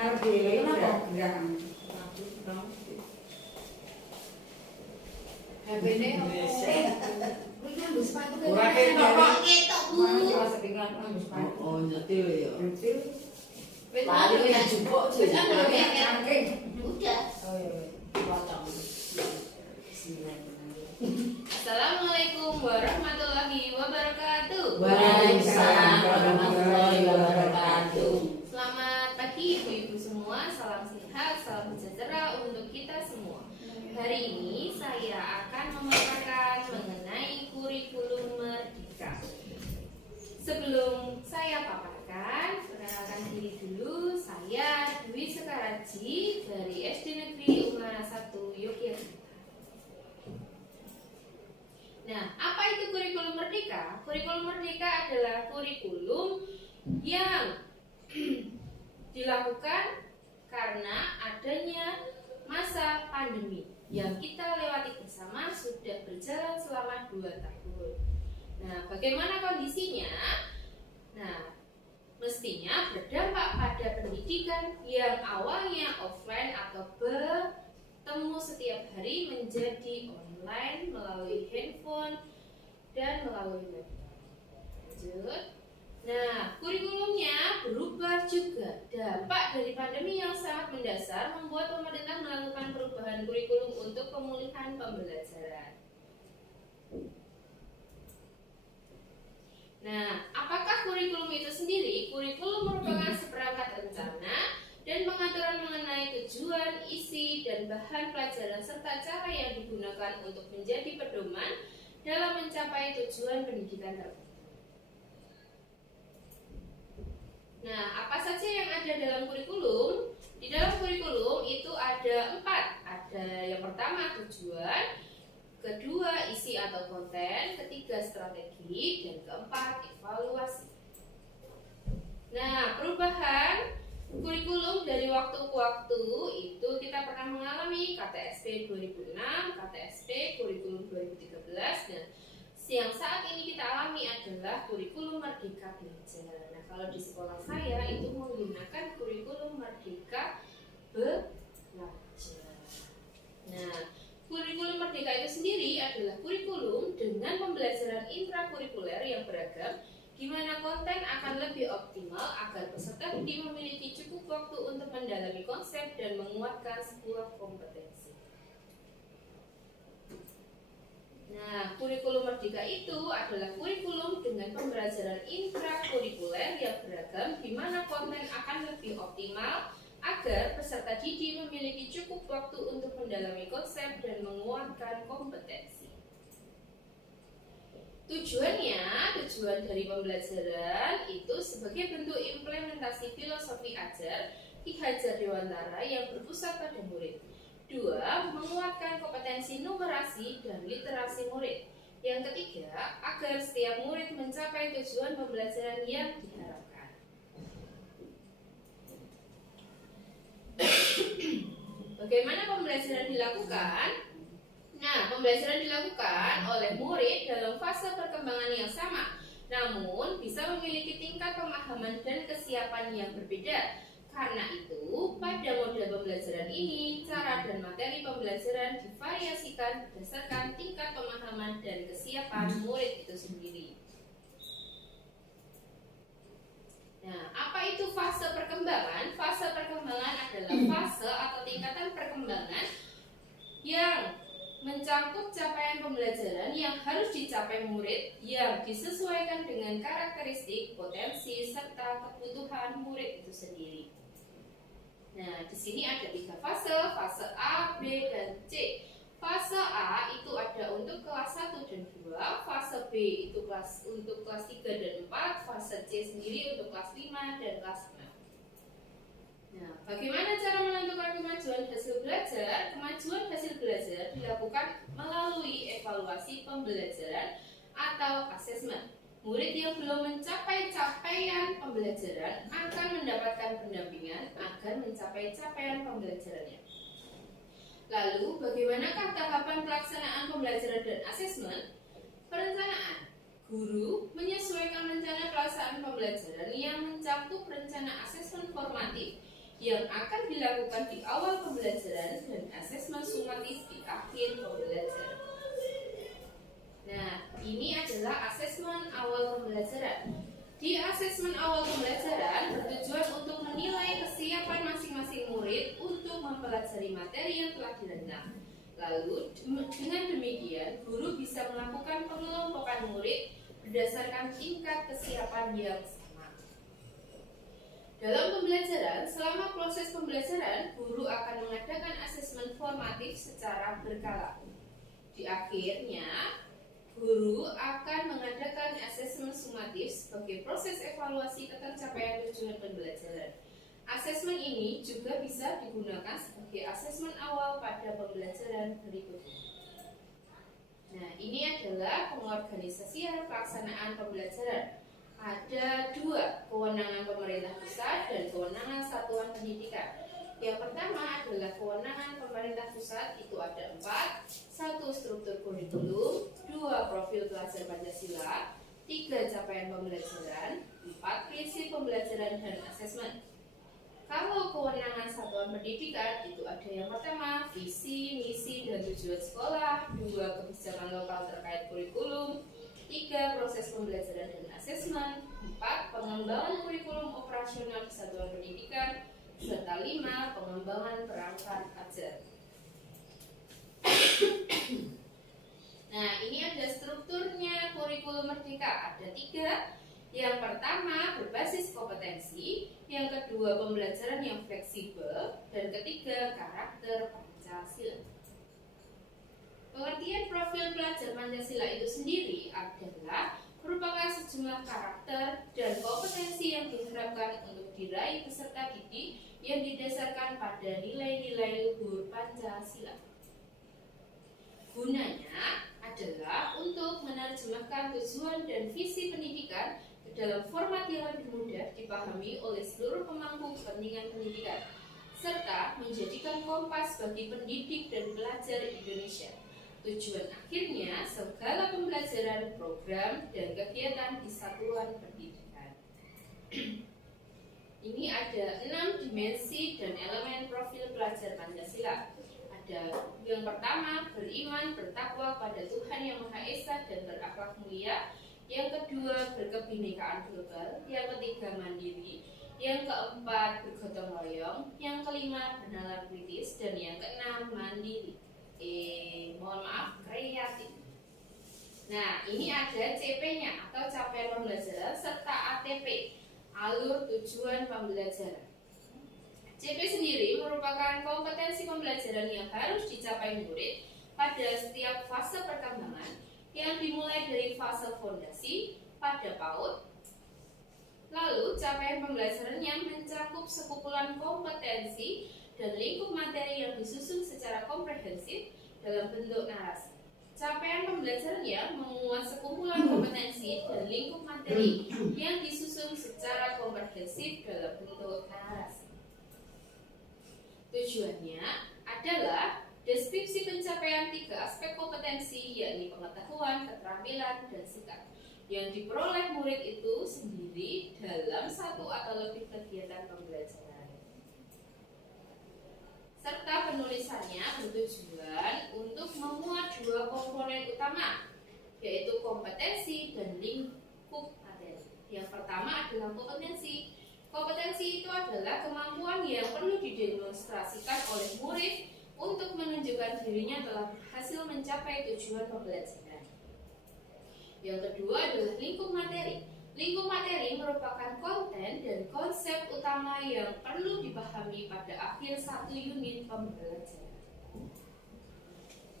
Ngerti, kenapa? Gerakan. HP-ne Ora ketok, Bu. Oh, nyetil ya. Nyetil. Paling ya jupuk Cangking. Udah. Oh iya, potong. Assalamualaikum warahmatullahi wabarakatuh. Waalaikumsalam warahmatullahi wabarakatuh. Selamat pagi ibu-ibu semua, salam sehat, salam sejahtera untuk kita semua. Hari ini saya akan memaparkan mengenai kurikulum Merdeka. Sebelum saya paparkan, perkenalkan diri dulu. Saya Dwi Sekaraji dari SD Negeri Ungaran 1 Yogyakarta. Nah, apa itu kurikulum Merdeka? Kurikulum Merdeka adalah kurikulum yang dilakukan karena adanya masa pandemi yang kita lewati bersama sudah berjalan selama 2 tahun. Nah, bagaimana kondisinya? Nah, mestinya berdampak pada pendidikan yang awalnya offline atau bertemu setiap hari menjadi online melalui handphone dan melalui laptop. Lanjut. Nah, kurikulumnya berubah juga. Dampak dari pandemi yang sangat mendasar membuat pemerintah melakukan perubahan kurikulum untuk pemulihan pembelajaran. Nah, apakah kurikulum itu sendiri? Kurikulum merupakan seperangkat rencana dan pengaturan mengenai tujuan, isi, dan bahan pelajaran serta cara yang digunakan untuk menjadi pedoman dalam mencapai tujuan pendidikan tertentu. Nah, apa saja yang ada dalam kurikulum? Di dalam kurikulum itu ada 4. Ada yang pertama tujuan, kedua isi atau konten, ketiga strategi, dan keempat evaluasi. Nah, perubahan kurikulum dari waktu ke waktu itu kita pernah mengalami KTSP 2006, KTSP kurikulum 2013, dan yang saat ini kita alami adalah kurikulum Merdeka Belajar. Nah, kalau di sekolah saya itu menggunakan kurikulum Merdeka Belajar. Nah, kurikulum Merdeka itu sendiri adalah kurikulum dengan pembelajaran intrakurikuler yang beragam, di mana konten akan lebih optimal agar peserta didik memiliki cukup waktu untuk mendalami konsep dan menguatkan sebuah kompetensi. Nah, kurikulum Merdeka itu adalah kurikulum dengan pembelajaran intrakurikuler yang beragam, di mana konten akan lebih optimal agar peserta didik memiliki cukup waktu untuk mendalami konsep dan menguatkan kompetensi. Tujuan dari pembelajaran itu sebagai bentuk implementasi filosofi ajar Ki Hajar Dewantara yang berpusat pada murid. 2. Menguatkan kompetensi numerasi dan literasi murid. Yang ketiga, agar setiap murid mencapai tujuan pembelajaran yang diharapkan. Bagaimana pembelajaran dilakukan? Nah, pembelajaran dilakukan oleh murid dalam fase perkembangan yang sama, namun bisa memiliki tingkat pemahaman dan kesiapan yang berbeda. Karena itu, pada model pembelajaran ini, cara dan materi pembelajaran divariasikan berdasarkan tingkat pemahaman dan kesiapan murid itu sendiri. Nah, apa itu fase perkembangan? Fase perkembangan adalah fase atau tingkatan perkembangan yang mencakup capaian pembelajaran yang harus dicapai murid yang disesuaikan dengan karakteristik, potensi, serta kebutuhan murid itu sendiri. Nah, di sini ada 3 fase A, B, dan C. Fase A itu ada untuk kelas 1 dan 2, fase B itu untuk kelas 3 dan 4, fase C sendiri untuk kelas 5 dan kelas 6. Nah, bagaimana cara menentukan kemajuan hasil belajar? Kemajuan hasil belajar dilakukan melalui evaluasi pembelajaran atau asesmen. Murid yang belum mencapai capaian pembelajaran akan mendapatkan pendampingan agar mencapai capaian pembelajarannya. Lalu, bagaimanakah tahapan pelaksanaan pembelajaran dan asesmen? Perencanaan. Guru menyesuaikan rencana pelaksanaan pembelajaran yang mencakup rencana asesmen formatif yang akan dilakukan di awal pembelajaran dan asesmen sumatif di akhir pembelajaran. Nah, ini adalah asesmen awal pembelajaran. Di asesmen awal pembelajaran bertujuan untuk menilai kesiapan masing-masing murid untuk mempelajari materi yang telah direndam. Lalu, dengan demikian, guru bisa melakukan pengelompokan murid berdasarkan tingkat kesiapan yang sama. Dalam pembelajaran, selama proses pembelajaran, guru akan mengadakan asesmen formatif secara berkala. Di akhirnya, guru akan mengadakan asesmen sumatif sebagai proses evaluasi tentang capaian tujuan pembelajaran. Asesmen ini juga bisa digunakan sebagai asesmen awal pada pembelajaran berikutnya. Nah, ini adalah pengorganisasian pelaksanaan pembelajaran. Ada dua, kewenangan pemerintah pusat dan kewenangan satuan pendidikan. Yang pertama adalah kewenangan pemerintah pusat, itu ada 4. 1. Struktur kurikulum. 2. Profil pelajar Pancasila. 3. Capaian pembelajaran. 4. Prinsip pembelajaran dan asesmen. Kalau kewenangan satuan pendidikan itu ada yang pertama, visi, misi, dan tujuan sekolah. 2. Kebijakan lokal terkait kurikulum. 3. Proses pembelajaran dan asesmen. 4. Pengembangan kurikulum operasional satuan pendidikan. Serta 5. Pengembangan perangkat ajar. Nah, ini ada strukturnya kurikulum merdeka. Ada 3. Yang pertama berbasis kompetensi, yang kedua pembelajaran yang fleksibel, dan ketiga karakter Pancasila. Pengertian profil pelajar Pancasila itu sendiri adalah merupakan sejumlah karakter dan kompetensi yang diharapkan untuk diraih peserta didik yang didasarkan pada nilai-nilai luhur Pancasila. Gunanya adalah untuk menerjemahkan tujuan dan visi pendidikan ke dalam format yang lebih mudah dipahami oleh seluruh pemangku kepentingan pendidikan, serta menjadikan kompas bagi pendidik dan pelajar Indonesia. Tujuan akhirnya segala pembelajaran, program, dan kegiatan di satuan pendidikan. Ini ada 6 dimensi dan elemen profil pelajar Pancasila. Ada yang pertama, beriman, bertakwa pada Tuhan Yang Maha Esa dan berakhlak mulia. Yang kedua, berkebinekaan global. Yang ketiga, mandiri. Yang keempat, bergotong royong. Yang kelima, bernalar kritis. Dan yang keenam, mandiri. Kreatif. Nah, ini ada CP-nya atau capaian pembelajaran serta ATP, alur tujuan pembelajaran. CP sendiri merupakan kompetensi pembelajaran yang harus dicapai murid pada setiap fase perkembangan yang dimulai dari fase fondasi pada PAUD. Lalu, capaian pembelajaran yang mencakup sekumpulan kompetensi dan lingkup materi yang disusun secara komprehensif dalam bentuk narasi. Capaian pembelajaran yang memuat sekumpulan kompetensi dan lingkup materi yang disusun secara komprehensif dalam bentuk narasi. Tujuannya adalah deskripsi pencapaian 3 aspek kompetensi, yakni pengetahuan, keterampilan, dan sikap yang diperoleh murid itu sendiri dalam satu atau lebih kegiatan pembelajaran. Serta penulisannya bertujuan untuk memuat 2 komponen utama, yaitu kompetensi dan lingkup materi. Yang pertama adalah kompetensi. Kompetensi itu adalah kemampuan yang perlu didemonstrasikan oleh murid untuk menunjukkan dirinya telah berhasil mencapai tujuan pembelajaran. Yang kedua adalah lingkup materi. Lingkup materi merupakan konten dan konsep utama yang perlu dipahami pada akhir 1 unit pembelajaran.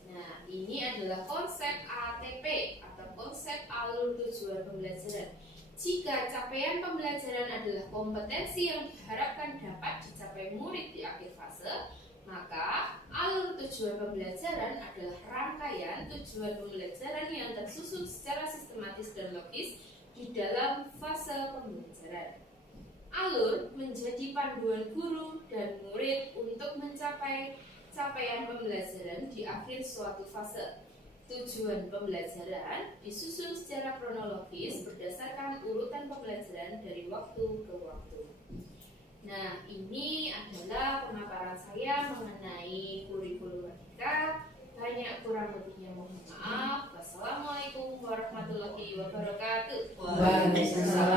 Nah, ini adalah konsep ATP atau konsep alur tujuan pembelajaran. Jika capaian pembelajaran adalah kompetensi yang diharapkan dapat dicapai murid di akhir fase, maka alur tujuan pembelajaran adalah rangkaian tujuan pembelajaran yang tersusun secara sistematis dan logis di dalam fase pembelajaran. Alur menjadi panduan guru dan murid untuk mencapai capaian pembelajaran di akhir suatu fase. Tujuan pembelajaran disusun secara kronologis berdasarkan urutan pembelajaran dari waktu ke waktu. Nah, ini adalah pemaparan saya mengenai kurikulum kita. Hanya kurang lebihnya mohon maaf. Wassalamualaikum warahmatullahi wabarakatuh. Waalaikumsalam.